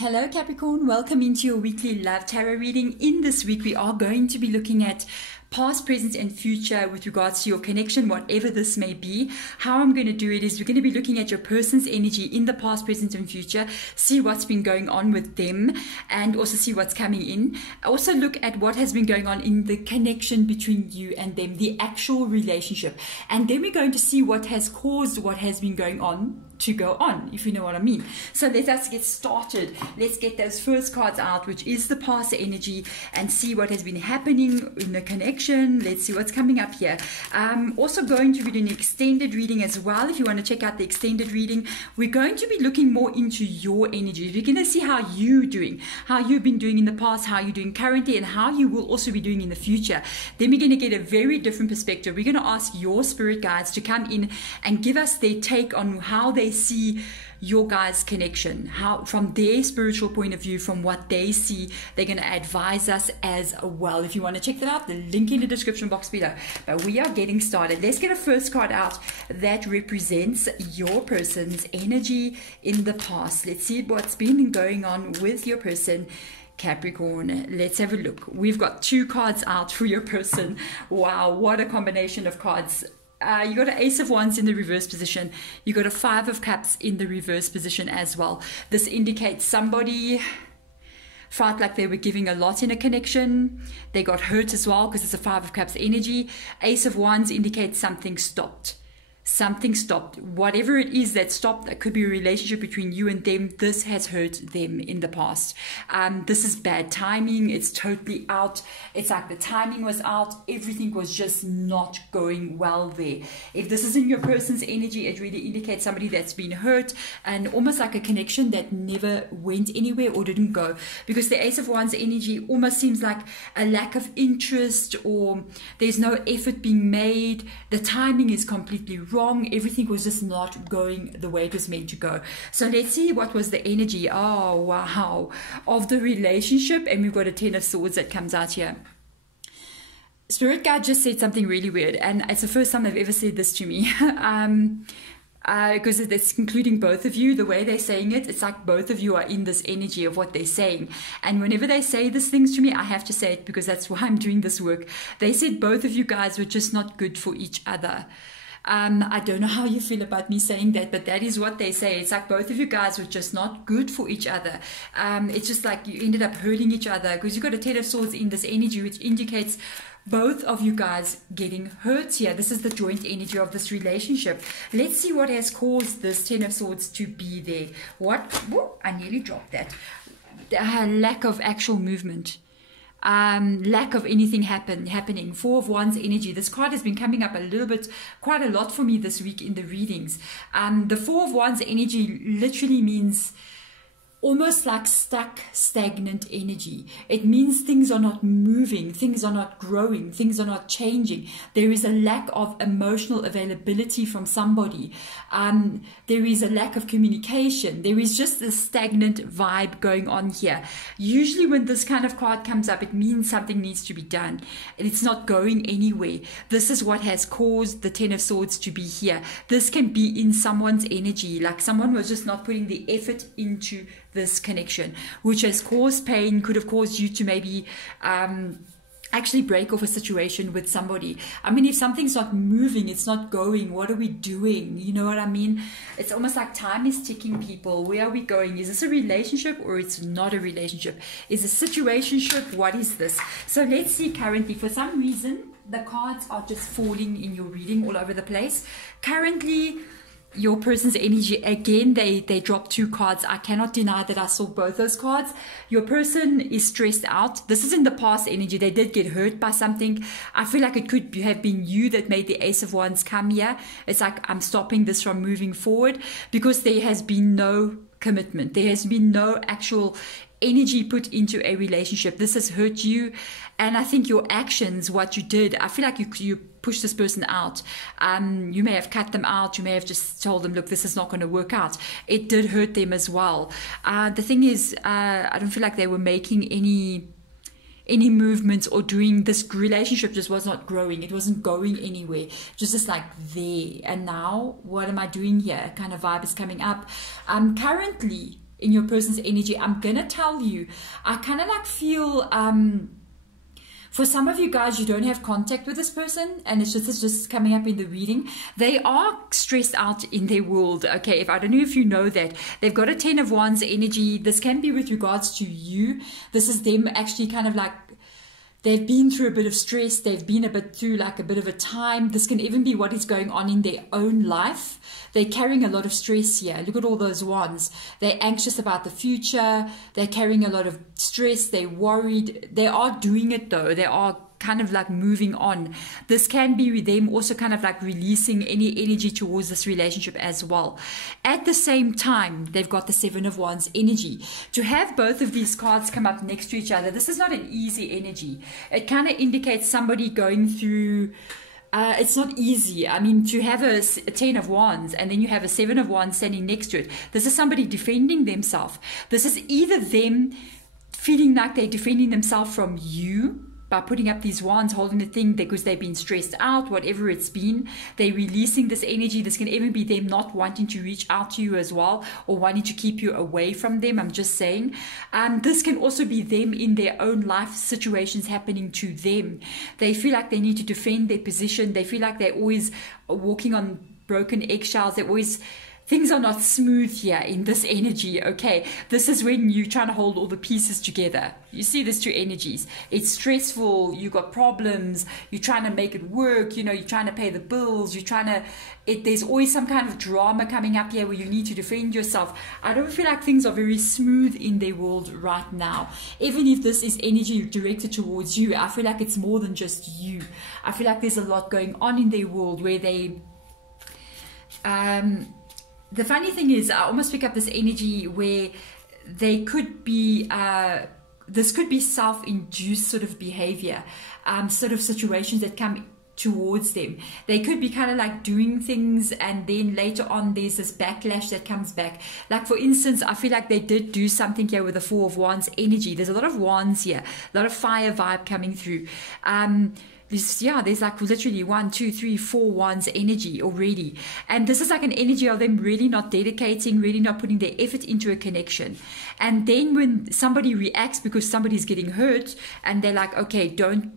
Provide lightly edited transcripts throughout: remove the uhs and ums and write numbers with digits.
Hello Capricorn, welcome into your weekly love tarot reading. In this week we are going to be looking at past, present and future with regards to your connection, whatever this may be. How I'm going to do it is we're going to be looking at your person's energy in the past, present and future, see what's been going on with them and also see what's coming in. Also look at what has been going on in the connection between you and them, the actual relationship. And then we're going to see what has caused what has been going on to go on, if you know what I mean. So let us get started. Let's get those first cards out, which is the past energy, and see what has been happening in the connection. Let's see what's coming up here. Also going to be doing an extended reading as well. If you want to check out the extended reading, we're going to be looking more into your energy. We're going to see how you're doing, how you've been doing in the past, how you're doing currently, and how you will also be doing in the future. Then we're going to get a very different perspective. We're going to ask your spirit guides to come in and give us their take on how they see your guys' connection, how from their spiritual point of view, from what they see. They're going to advise us as well. If you want to check that out, the link in the description box below. But we are getting started. Let's get a first card out that represents your person's energy in the past. Let's see what's been going on with your person, Capricorn. Let's have a look. We've got two cards out for your person. Wow, what a combination of cards. You got an Ace of Wands in the reverse position. You got a Five of Cups in the reverse position as well. This indicates somebody felt like they were giving a lot in a connection. They got hurt as well because it's a Five of Cups energy. Ace of Wands indicates something stopped. Something stopped. Whatever it is that stopped, that could be a relationship between you and them. This has hurt them in the past. This is bad timing. It's totally out. It's like the timing was out. Everything was just not going well there. If this is in your person's energy, it really indicates somebody that's been hurt and almost like a connection that never went anywhere or didn't go. Because the Ace of Wands energy almost seems like a lack of interest, or there's no effort being made. The timing is completely wrong. Everything was just not going the way it was meant to go. So let's see what was the energy, oh wow, of the relationship. And we've got a Ten of Swords that comes out here. Spirit guide just said something really weird, and it's the first time they've ever said this to me. Because it's including both of you. The way they're saying it, it's like both of you are in this energy of what they're saying. And whenever they say these things to me, I have to say it because that's why I'm doing this work. They said both of you guys were just not good for each other. I don't know how you feel about me saying that, but that is what they say. It's like both of you guys were just not good for each other. It's just like you ended up hurting each other because you got a Ten of Swords in this energy, which indicates both of you guys getting hurt here. This is the joint energy of this relationship. Let's see what has caused this Ten of Swords to be there. What? Whoa, I nearly dropped that. Lack of actual movement. Lack of anything happening. Four of Wands energy. This card has been coming up a little bit, quite a lot for me this week in the readings. The Four of Wands energy literally means almost like stuck, stagnant energy. It means things are not moving, things are not growing, things are not changing. There is a lack of emotional availability from somebody. There is a lack of communication. There is just this stagnant vibe going on here. Usually when this kind of card comes up, it means something needs to be done. And it's not going anywhere. This is what has caused the Ten of Swords to be here. This can be in someone's energy, like someone was just not putting the effort into this connection, which has caused pain, could have caused you to maybe actually break off a situation with somebody. I mean, if something's not moving, it's not going, what are we doing? You know what I mean? It's almost like time is ticking, people. Where are we going? Is this a relationship or it's not a relationship? Is a situationship? What is this? So let's see currently. For some reason, the cards are just falling in your reading all over the place. Currently, your person's energy, again, they dropped two cards. I cannot deny that I saw both those cards. Your person is stressed out. This is in the past energy. They did get hurt by something. I feel like it could have been you that made the Ace of Wands come here. It's like, I'm stopping this from moving forward because there has been no commitment. There has been no actual energy put into a relationship. This has hurt you. And I think your actions, what you did, I feel like you pushed this person out. You may have cut them out. You may have just told them, look, this is not going to work out. It did hurt them as well. The thing is, I don't feel like they were making any movements or doing this. Relationship just was not growing. It wasn't going anywhere. Just like there. And now, what am I doing here? Kind of vibe is coming up. Currently, in your person's energy. I'm gonna tell you, I kind of like feel for some of you guys, you don't have contact with this person, and it's just coming up in the reading. They are stressed out in their world. Okay, if I don't know if you know that, they've got a 10 of Wands energy. This can be with regards to you. This is them actually kind of like, they've been through a bit of stress. They've been through like a bit of a time. This can even be what is going on in their own life. They're carrying a lot of stress here. Look at all those wands. They're anxious about the future. They're carrying a lot of stress. They're worried. They are doing it though. They are kind of like moving on. This can be with them also kind of like releasing any energy towards this relationship as well. At the same time, they've got the 7 of Wands energy. To have both of these cards come up next to each other, this is not an easy energy. It kind of indicates somebody going through it's not easy. I mean, to have a 10 of Wands and then you have a 7 of Wands standing next to it, this is somebody defending themselves. This is either them feeling like they're defending themselves from you by putting up these wands, holding the thing because they've been stressed out, whatever it's been. They're releasing this energy. This can even be them not wanting to reach out to you as well, or wanting to keep you away from them. I'm just saying. This can also be them in their own life situations happening to them. They feel like they need to defend their position. They feel like they're always walking on broken eggshells. They're always... Things are not smooth here in this energy, okay? This is when you're trying to hold all the pieces together. You see these two energies. It's stressful. You got problems. You're trying to make it work. You know, you're trying to pay the bills. You're trying to... there's always some kind of drama coming up here where you need to defend yourself. I don't feel like things are very smooth in their world right now. Even if this is energy directed towards you, I feel like it's more than just you. I feel like there's a lot going on in their world where they... the funny thing is, I almost pick up this energy where they could be, this could be self-induced sort of behavior, sort of situations that come towards them. They could be kind of like doing things and then later on there's this backlash that comes back. Like for instance, I feel like they did do something here with the 4 of Wands energy. There's a lot of wands here, a lot of fire vibe coming through. There's like literally 1, 2, 3, 4 wands energy already. And this is like an energy of them really not dedicating, really not putting their effort into a connection. And then when somebody reacts because somebody's getting hurt and they're like, okay,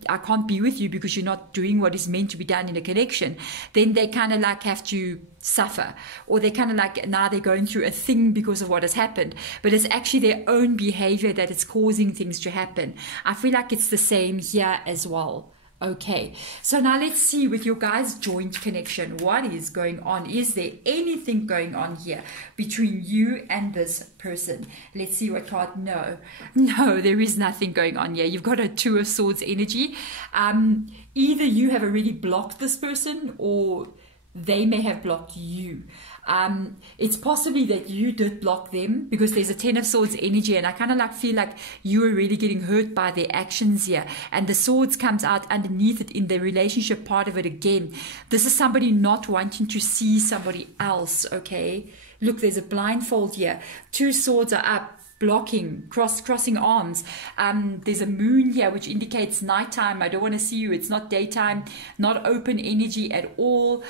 I can't be with you because you're not doing what is meant to be done in a connection, then they kind of like have to suffer, or they kind of like now they're going through a thing because of what has happened, but it's actually their own behavior that is causing things to happen. I feel like it's the same here as well. Okay, so now let's see with your guys' joint connection, what is going on? Is there anything going on here between you and this person? Let's see what card. No, there is nothing going on here. You've got a 2 of Swords energy. Either you have already blocked this person or they may have blocked you. It's possibly that you did block them because there's a 10 of Swords energy, and I kind of like feel like you are really getting hurt by their actions here, and the swords comes out underneath it in the relationship part of it again. This is somebody not wanting to see somebody else. Okay, look, there's a blindfold here. 2 swords are up, blocking, crossing arms. There's a moon here which indicates nighttime. I don't want to see you. It's not daytime, not open energy at all,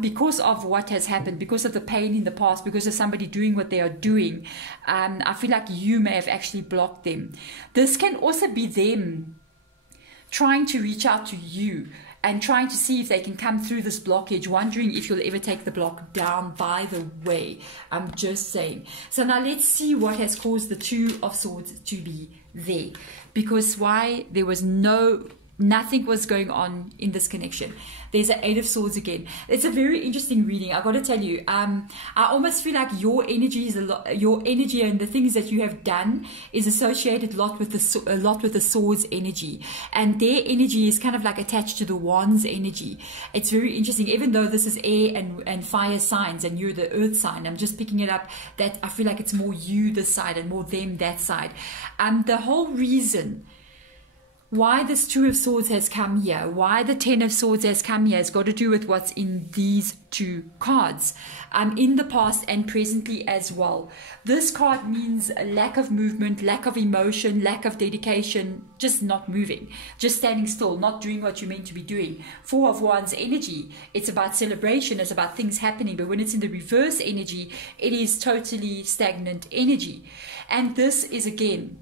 because of what has happened, because of the pain in the past, because of somebody doing what they are doing. I feel like you may have actually blocked them. This can also be them trying to reach out to you and trying to see if they can come through this blockage, wondering if you'll ever take the block down, by the way. I'm just saying. So now let's see what has caused the 2 of Swords to be there. Because why? There was nothing was going on in this connection. There's an 8 of Swords again. It's a very interesting reading. I got to tell you, I almost feel like your energy is your energy and the things that you have done is associated a lot with the Swords energy, and their energy is kind of like attached to the Wands energy. It's very interesting, even though this is air and fire signs, and you're the earth sign. I'm just picking it up that I feel like it's more you this side and more them that side. The whole reason why this Two of Swords has come here, why the Ten of Swords has come here, has got to do with what's in these two cards, in the past and presently as well. This card means a lack of movement, lack of emotion, lack of dedication, just not moving, just standing still, not doing what you're meant to be doing. Four of Wands energy, it's about celebration, it's about things happening, but when it's in the reverse energy, it is totally stagnant energy. And this is, again,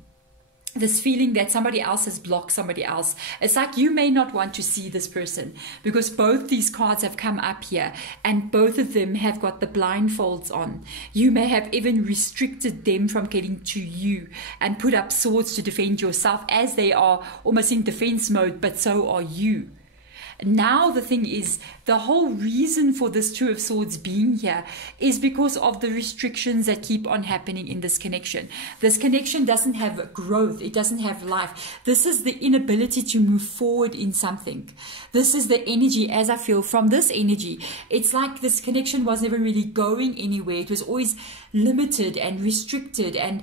this feeling that somebody else has blocked somebody else. It's like you may not want to see this person, because both these cards have come up here and both of them have got the blindfolds on. You may have even restricted them from getting to you and put up swords to defend yourself, as they are almost in defense mode, but so are you. Now the thing is, the whole reason for this Two of Swords being here is because of the restrictions that keep on happening in this connection. This connection doesn't have growth. It doesn't have life. This is the inability to move forward in something. This is the energy, as I feel from this energy. It's like this connection was never really going anywhere. It was always limited and restricted, and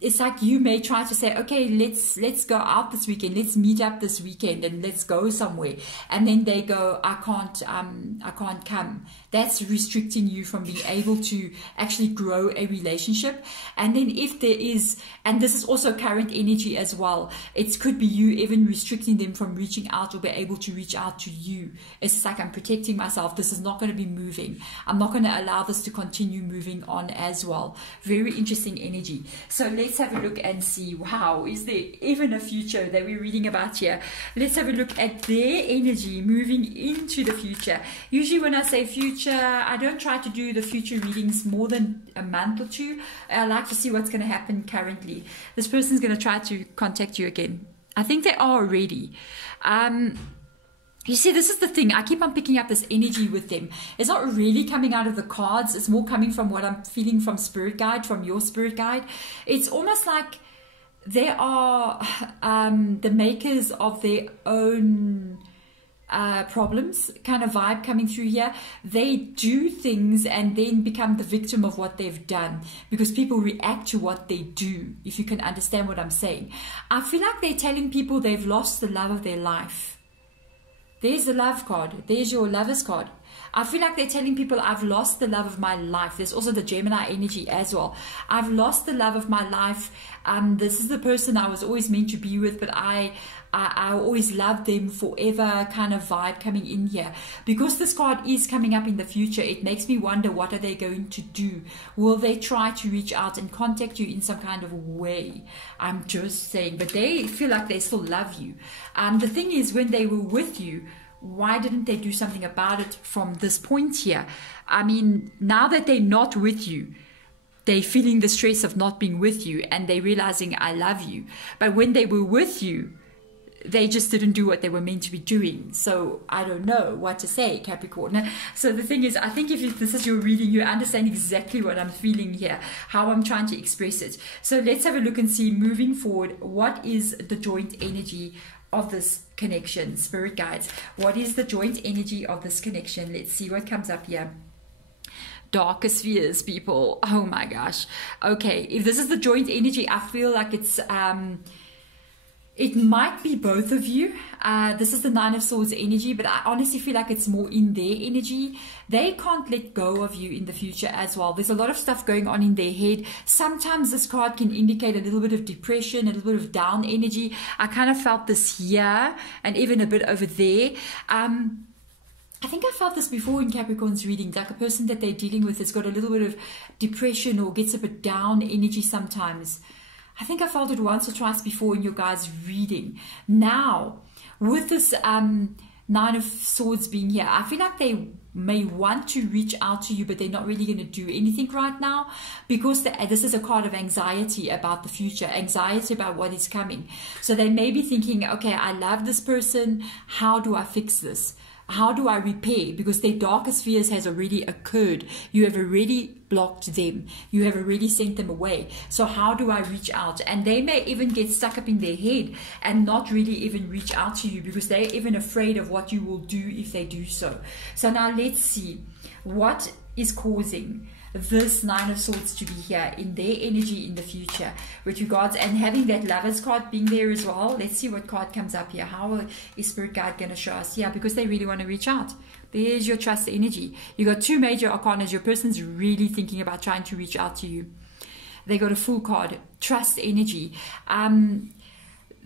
it's like you may try to say, okay, let's go out this weekend, let's meet up this weekend and let's go somewhere. And then they go, I can't come. That's restricting you from being able to actually grow a relationship. And then if there is, and this is also current energy as well, it could be you even restricting them from reaching out or be able to reach out to you. It's like, I'm protecting myself. This is not going to be moving. I'm not going to allow this to continue moving on as well. Very interesting energy. So let's have a look and see, wow, is there even a future that we're reading about here? Let's have a look at their energy moving into the future. Usually when I say future, I don't try to do the future readings more than a month or two. I like to see what's going to happen currently. This person's going to try to contact you again. I think they are already. You see, this is the thing. I keep on picking up this energy with them. It's not really coming out of the cards. It's more coming from what I'm feeling from Spirit Guide, from your Spirit Guide. It's almost like they are the makers of their own problems kind of vibe coming through here. They do things and then become the victim of what they've done, because people react to what they do, if you can understand what I'm saying. I feel like they're telling people they've lost the love of their life. There's the love card. There's your Lover's card. I feel like they're telling people, I've lost the love of my life. There's also the Gemini energy as well. I've lost the love of my life. This is the person I was always meant to be with, but I always loved them forever kind of vibe coming in here. Because this card is coming up in the future, it makes me wonder, what are they going to do? Will they try to reach out and contact you in some kind of way? I'm just saying, but they feel like they still love you. The thing is, when they were with you, why didn't they do something about it from this point here? I mean, now that they're not with you, they're feeling the stress of not being with you, and they're realizing, I love you. But when they were with you, they just didn't do what they were meant to be doing. So I don't know what to say, Capricorn. So the thing is, I think if this is your reading, you understand exactly what I'm feeling here, how I'm trying to express it. So let's have a look and see, moving forward, what is the joint energy of this connection? Spirit guides, what is the joint energy of this connection? Let's see what comes up here. Darker spheres, people. Oh my gosh. Okay, if this is the joint energy, I feel like it's it might be both of you. This is the Nine of Swords energy, but I honestly feel like it's more in their energy. They can't let go of you in the future as well. There's a lot of stuff going on in their head. Sometimes this card can indicate a little bit of depression, a little bit of down energy. I kind of felt this here and even a bit over there. I think I felt this before in Capricorn's reading, like a person that they're dealing with has got a little bit of depression or gets a bit down energy sometimes. I think I felt it once or twice before in your guys' reading. Now, with this Nine of Swords being here, I feel like they may want to reach out to you, but they're not really going to do anything right now, because this is a card of anxiety about the future, anxiety about what is coming. So they may be thinking, okay, I love this person. How do I fix this? How do I repair? Because their darkest fears has already occurred. You have already blocked them. You have already sent them away. So how do I reach out? And they may even get stuck up in their head and not really even reach out to you, because they're even afraid of what you will do if they do so. So now let's see what is causing this Nine of Swords to be here in their energy in the future with regards, and having that Lovers card being there as well. Let's see what card comes up here. How is Spirit Guide going to show us? Yeah, because they really want to reach out. There's your trust energy. You got two major arcanas. Your person's really thinking about trying to reach out to you. They got a Fool card, trust energy.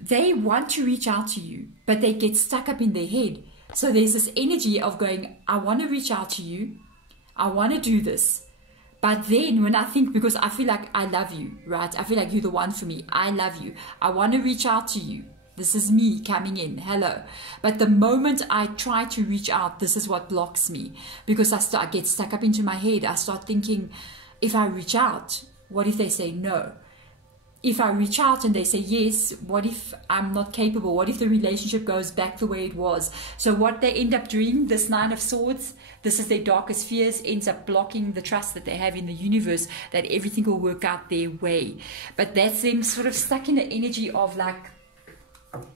They want to reach out to you, but they get stuck up in their head. So there's this energy of going, I want to reach out to you. I want to do this. But then when I think, because I feel like I love you, right? I feel like you're the one for me. I love you. I want to reach out to you. This is me coming in. Hello. But the moment I try to reach out, this is what blocks me. Because I get stuck up into my head. I start thinking, if I reach out, what if they say no? If I reach out and they say yes, what if I'm not capable? What if the relationship goes back the way it was? So what they end up doing, this Nine of Swords, this is their darkest fears, ends up blocking the trust that they have in the universe, that everything will work out their way. But that's them sort of stuck in the energy of like,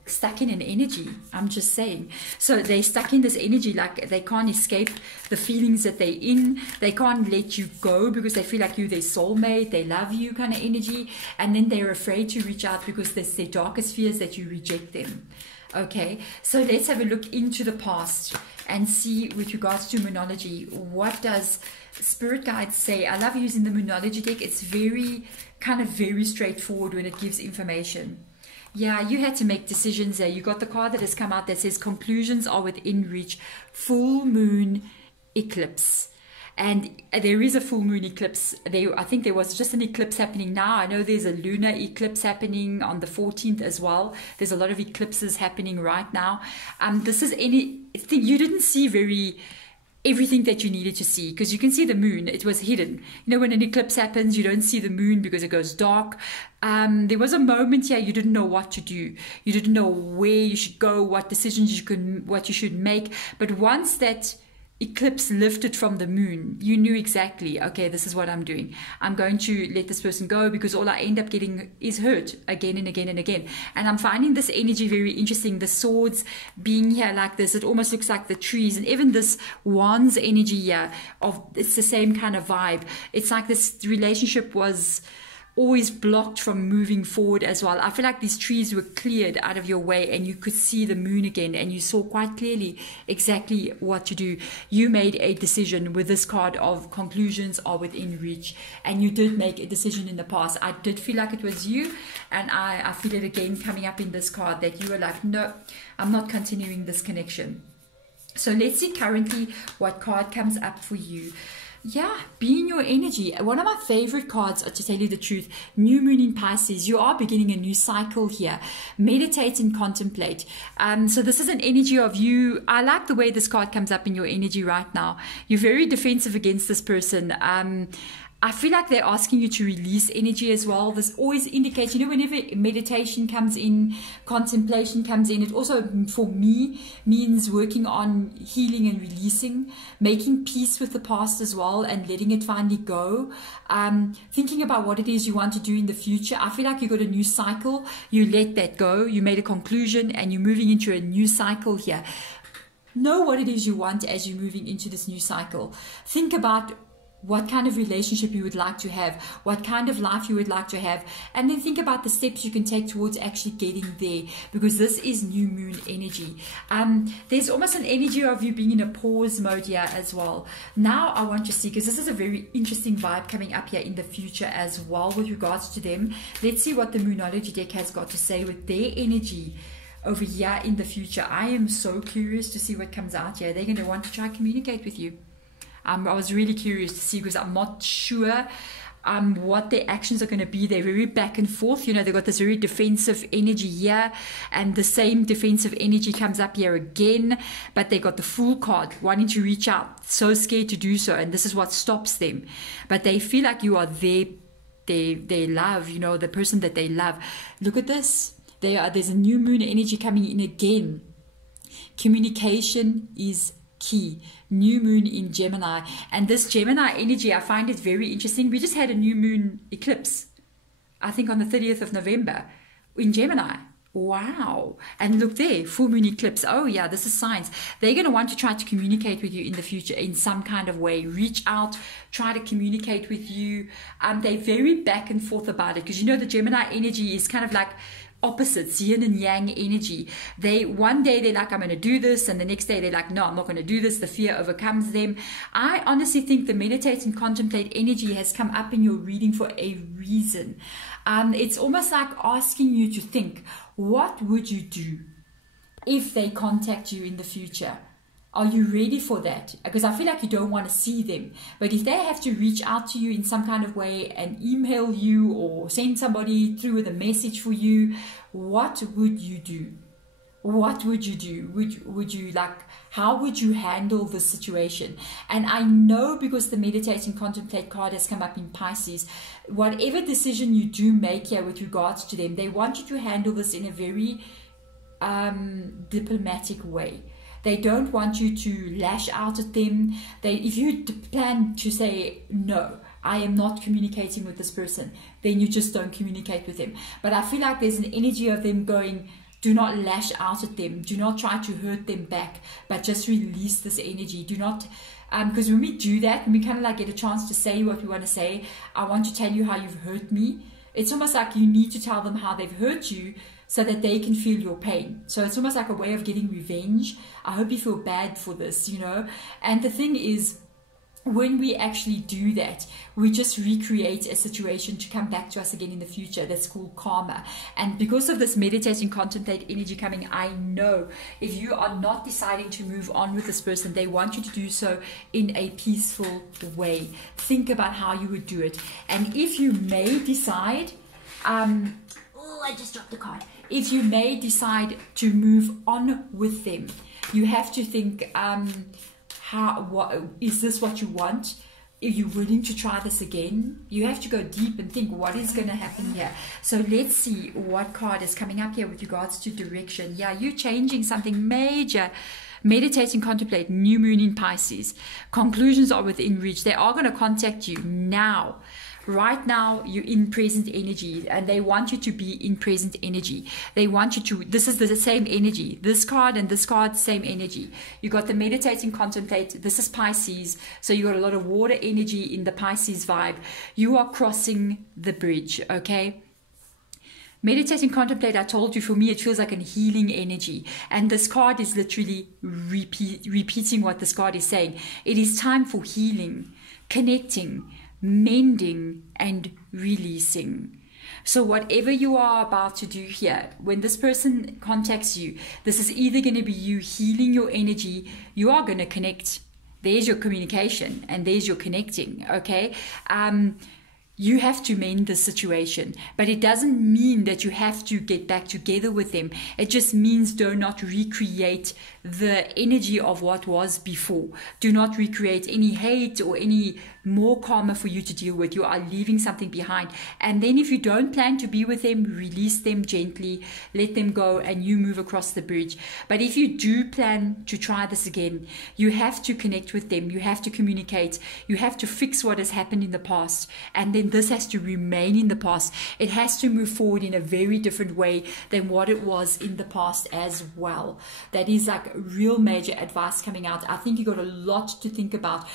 stuck in an energy, I'm just saying. So they're stuck in this energy, like they can't escape the feelings that they're in. They can't let you go because they feel like you're their soulmate, they love you kind of energy. And then they're afraid to reach out because that's their darkest fears, that you reject them. Okay, so let's have a look into the past and see, with regards to Moonology, what does Spirit Guides say? I love using the Moonology deck. It's very straightforward when it gives information. Yeah, you had to make decisions there. You got the card that has come out that says conclusions are within reach. Full moon eclipse. And there is a full moon eclipse. I think there was just an eclipse happening now. I know there's a lunar eclipse happening on the 14th as well. There's a lot of eclipses happening right now. This is anything you didn't see everything that you needed to see, because you can see the moon. It was hidden. You know, when an eclipse happens, you don't see the moon because it goes dark. There was a moment here you didn't know what to do. You didn't know where you should go, what decisions what you should make. But once that eclipse lifted from the moon, you knew exactly, okay, this is what I'm doing. I'm going to let this person go because all I end up getting is hurt again and again and again. And I'm finding this energy very interesting. The swords being here like this, it almost looks like the trees. And even this wands energy here, it's the same kind of vibe. It's like this relationship was always blocked from moving forward as well. I feel like these trees were cleared out of your way and you could see the moon again and you saw quite clearly exactly what to do. You made a decision with this card of conclusions are within reach, and you did make a decision in the past. I did feel like it was you, and I feel it again coming up in this card that you were like, no, I'm not continuing this connection. So let's see currently what card comes up for you. Yeah, be in your energy. One of my favorite cards, to tell you the truth, new moon in Pisces. You are beginning a new cycle here. Meditate and contemplate. So this is an energy of you. I like the way this card comes up in your energy right now. You're very defensive against this person. I feel like they're asking you to release energy as well. This always indicates, you know, whenever meditation comes in, contemplation comes in, it also, for me, means working on healing and releasing, making peace with the past as well and letting it finally go. Thinking about what it is you want to do in the future. I feel like you got a new cycle. You let that go. You made a conclusion and you're moving into a new cycle here. Know what it is you want as you're moving into this new cycle. Think about what kind of relationship you would like to have, what kind of life you would like to have, and then think about the steps you can take towards actually getting there, because this is new moon energy. There's almost an energy of you being in a pause mode here as well. Now I want to see, because this is a very interesting vibe coming up here in the future as well with regards to them. Let's see what the Moonology deck has got to say with their energy over here in the future. I am so curious to see what comes out here. They're going to want to try and communicate with you. I was really curious to see, because I'm not sure what their actions are going to be. They're very back and forth. You know, they've got this very defensive energy here, and the same defensive energy comes up here again. But they got the Fool card, wanting to reach out, so scared to do so, and this is what stops them. But they feel like you are they love, you know, the person that they love. Look at this. There's a new moon energy coming in again. Communication is key. New moon in Gemini, and this Gemini energy, I find it very interesting. We just had a new moon eclipse, I think on the 30th of November in Gemini. Wow. And look there, full moon eclipse. Oh yeah, this is signs. They're going to want to try to communicate with you in the future in some kind of way. Reach out, try to communicate with you. They're very back and forth about it, because you know the Gemini energy is kind of like opposites, yin and yang energy. One day they're like, I'm going to do this, and the next day they're like, no, I'm not going to do this. The fear overcomes them. I honestly think the meditate and contemplate energy has come up in your reading for a reason. It's almost like asking you to think, what would you do if they contact you in the future? Are you ready for that? Because I feel like you don't want to see them. But if they have to reach out to you in some kind of way and email you or send somebody through with a message for you, what would you do? What would you do? Would you like, how would you handle the situation? And I know, because the meditate and contemplate card has come up in Pisces, whatever decision you do make here with regards to them, they want you to handle this in a very diplomatic way. They don't want you to lash out at them. If you plan to say, no, I am not communicating with this person, then you just don't communicate with them. But I feel like there's an energy of them going, do not lash out at them. Do not try to hurt them back, but just release this energy. Do not, because when we do that, when we kind of like get a chance to say what we want to say, I want to tell you how you've hurt me. It's almost like you need to tell them how they've hurt you so that they can feel your pain. So it's almost like a way of getting revenge. I hope you feel bad for this, you know. And the thing is, when we actually do that, we just recreate a situation to come back to us again in the future. That's called karma. And because of this meditating, contemplate energy coming, I know if you are not deciding to move on with this person, they want you to do so in a peaceful way. Think about how you would do it. And if you may decide, oh, I just dropped the card. If you may decide to move on with them, you have to think, what is this what you want? Are you willing to try this again? You have to go deep and think, what is going to happen here? So let's see what card is coming up here with regards to direction. Yeah, you're changing something major. Meditate and contemplate, new moon in Pisces. Conclusions are within reach. They are going to contact you now. Right now, you're in present energy, and they want you to be in present energy. They want you to, this is the same energy. This card and this card, same energy. You got the meditate and contemplate. This is Pisces. So you got a lot of water energy in the Pisces vibe. You are crossing the bridge, okay? Meditate and contemplate, I told you, for me, it feels like a healing energy. And this card is literally repeating what this card is saying. It is time for healing, connecting, mending, and releasing. So whatever you are about to do here, when this person contacts you, this is either going to be you healing your energy. You are going to connect. There's your communication, and there's your connecting, okay? You have to mend the situation, but it doesn't mean that you have to get back together with them. It just means do not recreate the energy of what was before. Do not recreate any hate or any more karma for you to deal with. You are leaving something behind. And then if you don't plan to be with them, release them gently, let them go, and you move across the bridge. But if you do plan to try this again, you have to connect with them. You have to communicate. You have to fix what has happened in the past. And then this has to remain in the past. It has to move forward in a very different way than what it was in the past as well. That is like real major advice coming out. I think you got a lot to think about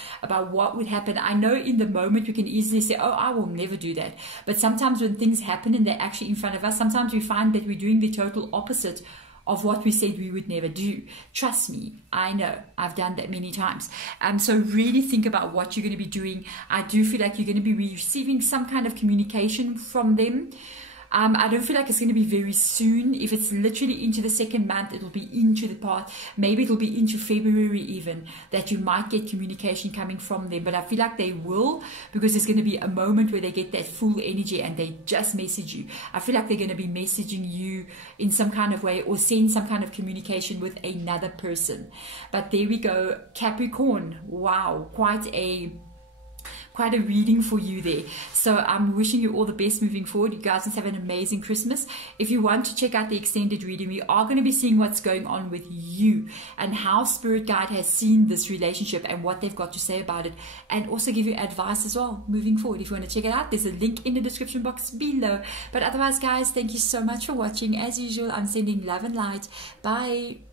what would happen. I know in the moment we can easily say, oh, I will never do that. But sometimes when things happen and they're actually in front of us, sometimes we find that we're doing the total opposite of what we said we would never do. Trust me, I know. I've done that many times. So really think about what you're going to be doing. I do feel like you're going to be receiving some kind of communication from them. I don't feel like it's going to be very soon. If it's literally into the second month, it'll be into the part. Maybe it'll be into February even, that you might get communication coming from them. But I feel like they will, because there's going to be a moment where they get that full energy and they just message you. I feel like they're going to be messaging you in some kind of way, or send some kind of communication with another person. But there we go. Capricorn. Wow. Quite quite a reading for you there. So I'm wishing you all the best moving forward. You guys must have an amazing Christmas. If you want to check out the extended reading, we are going to be seeing what's going on with you and how Spirit Guide has seen this relationship and what they've got to say about it, and also give you advice as well moving forward. If you want to check it out, there's a link in the description box below. But otherwise, guys, thank you so much for watching. As usual, I'm sending love and light. Bye.